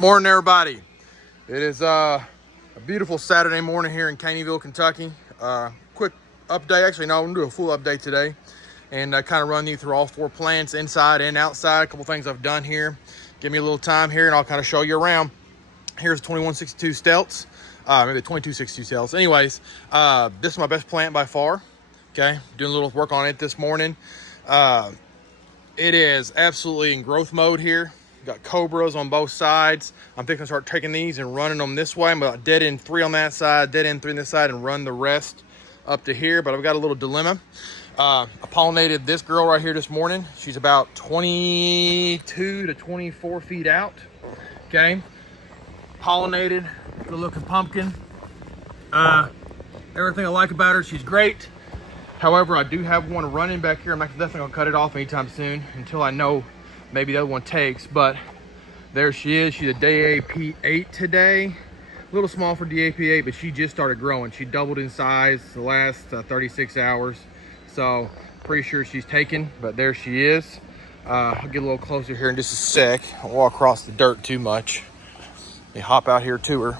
Morning, everybody. It is a beautiful Saturday morning here in Caneyville, Kentucky. Quick update. Actually, no, I'm gonna do a full update today and kind of run you through all four plants, inside and outside. A couple things I've done here. Give me a little time here, and I'll kind of show you around. Here's 2162 Stelts, maybe 2262 Stelts. Anyways, this is my best plant by far. Okay, doing a little work on it this morning. It is absolutely in growth mode here. Got cobras on both sides. I'm thinking to start taking these and running them this way. I'm about dead end 3 on that side, dead end 3 on this side, and run the rest up to here. But I've got a little dilemma. I pollinated this girl right here this morning. She's about 22 to 24 feet out. Okay, pollinated, good looking pumpkin. Everything I like about her, she's great. However, I do have one running back here. I'm not definitely gonna cut it off anytime soon until I know maybe the other one takes. But there she is. She's a DAP 8 today. A little small for DAP 8, but she just started growing. She doubled in size the last 36 hours. So pretty sure she's taken, but there she is. I'll get a little closer here in just a sec. I won't walk across the dirt too much. Let me hop out here to her.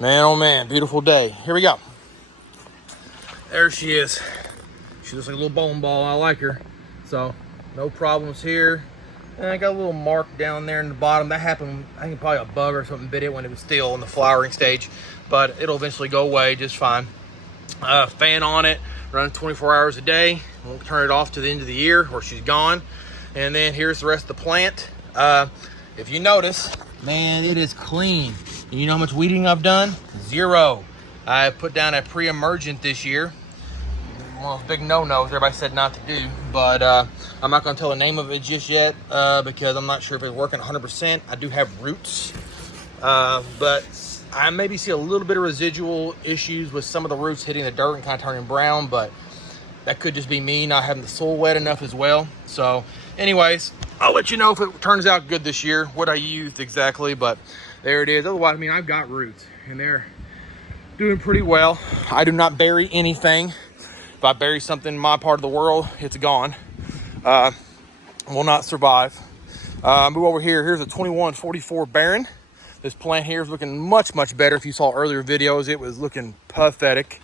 Man, oh man, beautiful day. Here we go. There she is. She looks like a little bowling ball. I like her. So, no problems here. And I got a little mark down there in the bottom. That happened, I think probably a bug or something bit it when it was still in the flowering stage. But it'll eventually go away just fine. Fan on it, running 24 hours a day. We'll turn it off to the end of the year where she's gone. And then here's the rest of the plant. If you notice, man, it is clean. And you know how much weeding I've done? 0. I put down a pre-emergent this year. One of those big no-nos everybody said not to do. But I'm not going to tell the name of it just yet because I'm not sure if it's working 100%. I do have roots. But I maybe see a little bit of residual issues with some of the roots hitting the dirt and kind of turning brown. But that could just be me not having the soil wet enough as well. So anyways, I'll let you know if it turns out good this year, what I used exactly. But there it is. Otherwise, I mean, I've got roots and they're doing pretty well. I do not bury anything. If I bury something in my part of the world, it's gone. Will not survive. Move over here. Here's a 2144 Barren. This plant here is looking much, much better. If you saw earlier videos, it was looking pathetic.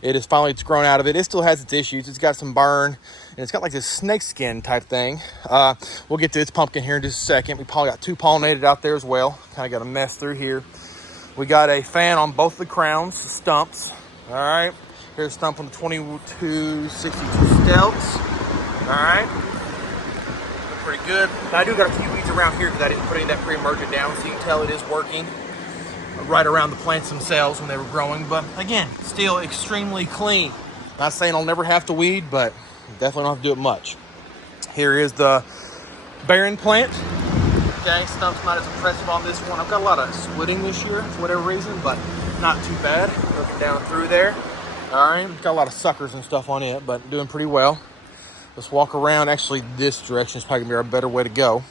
It is finally grown out of it. It still has its issues. It's got some burn, and it's got like this snake skin type thing. We'll get to its pumpkin here in just a second. We probably got 2 pollinated out there as well. Kind of got a mess through here. We got a fan on both the crowns, the stumps. All right. Here's a stump on the 2262 Stelts. All right. Look pretty good. Now, I do got a few weeds around here because I didn't put any of that pre-emergent down, so you can tell it is working right around the plants themselves when they were growing. But again, still extremely clean. Not saying I'll never have to weed, but definitely don't have to do it much. Here is the Barren plant. Okay, stump's not as impressive on this one. I've got a lot of splitting this year for whatever reason, but not too bad. Looking down through there. All right, got a lot of suckers and stuff on it, but doing pretty well. Let's walk around. Actually, this direction is probably gonna be our better way to go.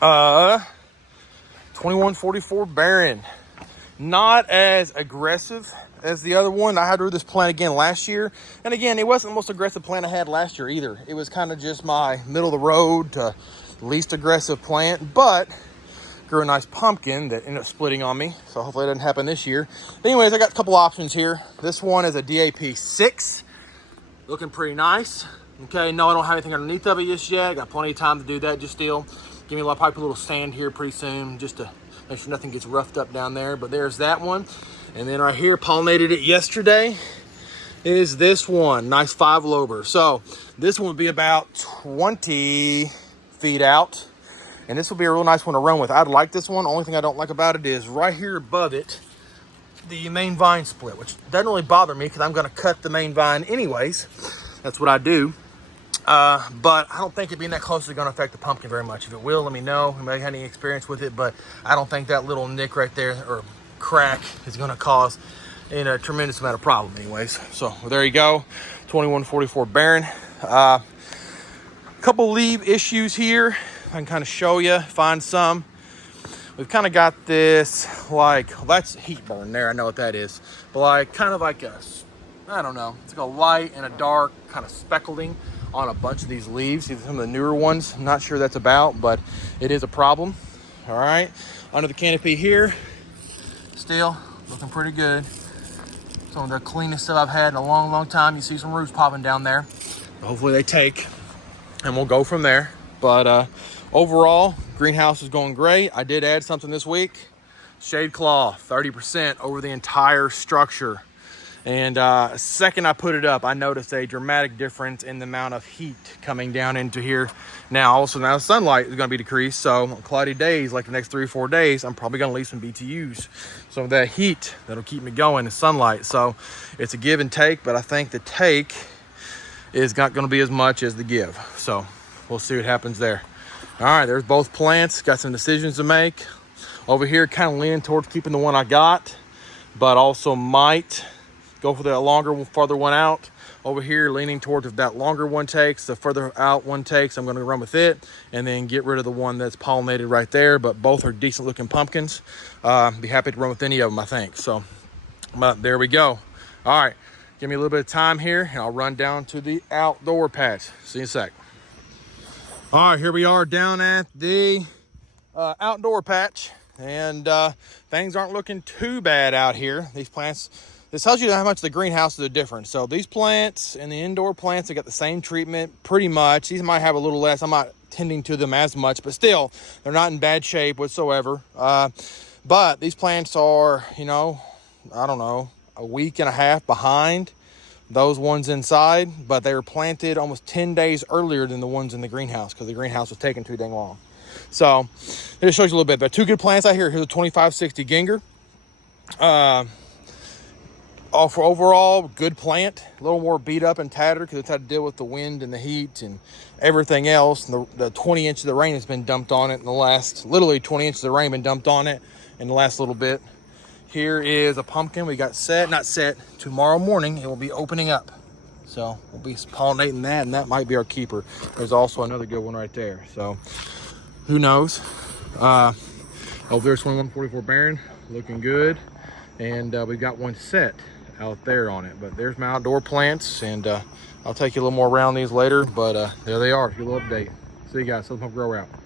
2144 Barren. Not as aggressive as the other one. I had to do this plant again last year. And again, it wasn't the most aggressive plant I had last year either. It was kind of just my middle of the road to least aggressive plant, but grew a nice pumpkin that ended up splitting on me. So hopefully it doesn't happen this year. But anyways, I got a couple options here. This one is a DAP 6. Looking pretty nice. Okay, no, I don't have anything underneath of it just yet. Got plenty of time to do that just still. Give me a little sand here pretty soon just to make sure nothing gets roughed up down there. But there's that one. And then right here, pollinated it yesterday, is this one. Nice 5 lober. So this one would be about 20 feet out. And this will be a real nice one to run with. I'd like this one. Only thing I don't like about it is right here above it, the main vine split, which doesn't really bother me because I'm going to cut the main vine anyways. That's what I do. But I don't think it being that close is going to affect the pumpkin very much. If it will, let me know. Anybody had any experience with it, but I don't think that little nick right there or crack is going to cause a tremendous amount of problem anyways. So well, there you go. 2144 Barren. Couple leaf issues here. I can kind of show you, find some. We've kind of got this, like, well, that's heat burn there. I know what that is. But like, kind of like a, I don't know. It's like a light and a dark kind of speckling on a bunch of these leaves, even some of the newer ones. I'm not sure that's about, but it is a problem. All right, under the canopy here, still looking pretty good. Some of the cleanest stuff I've had in a long, long time. You see some roots popping down there. Hopefully they take, and we'll go from there. But overall, greenhouse is going great. I did add something this week. Shade cloth, 30% over the entire structure. And second I put it up, I noticed a dramatic difference in the amount of heat coming down into here. Now, also now sunlight is gonna be decreased. So on cloudy days, like the next 3 or 4 days, I'm probably gonna leave some BTUs. So that heat, that'll keep me going, is sunlight. So it's a give and take, but I think the take is not gonna be as much as the give. So we'll see what happens there. All right, there's both plants, got some decisions to make. Over here, kind of leaning towards keeping the one I got, but also might go for the longer, farther one out. Over here, leaning towards if that longer one takes, the further out one takes, I'm going to run with it and then get rid of the one that's pollinated right there. But both are decent looking pumpkins. Be happy to run with any of them, I think. So, but there we go. All right, give me a little bit of time here and I'll run down to the outdoor patch. See you in a sec. All right, here we are down at the outdoor patch, and things aren't looking too bad out here. These plants, this tells you how much the greenhouses are different. So these plants and the indoor plants have got the same treatment pretty much. These might have a little less. I'm not tending to them as much, but still, they're not in bad shape whatsoever. But these plants are, you know, I don't know, a week and a half behind those ones inside, but they were planted almost 10 days earlier than the ones in the greenhouse because the greenhouse was taking too dang long. So it just shows you a little bit. But two good plants out here. Here's a 2560 Ginger. For overall, good plant. A little more beat up and tattered because it's had to deal with the wind and the heat and everything else. And the 20 inches of rain has been dumped on it in the last, literally 20 inches of rain been dumped on it in the last little bit. Here is a pumpkin we got not set. Tomorrow morning, it will be opening up. So we'll be pollinating that, and that might be our keeper. There's also another good one right there. So who knows? Oh, there's 2144 Baron, looking good. And we've got one set out there on it. But there's my outdoor plants, and I'll take you a little more around these later. But there they are, a little update. See you guys, Southern Pump Grower out.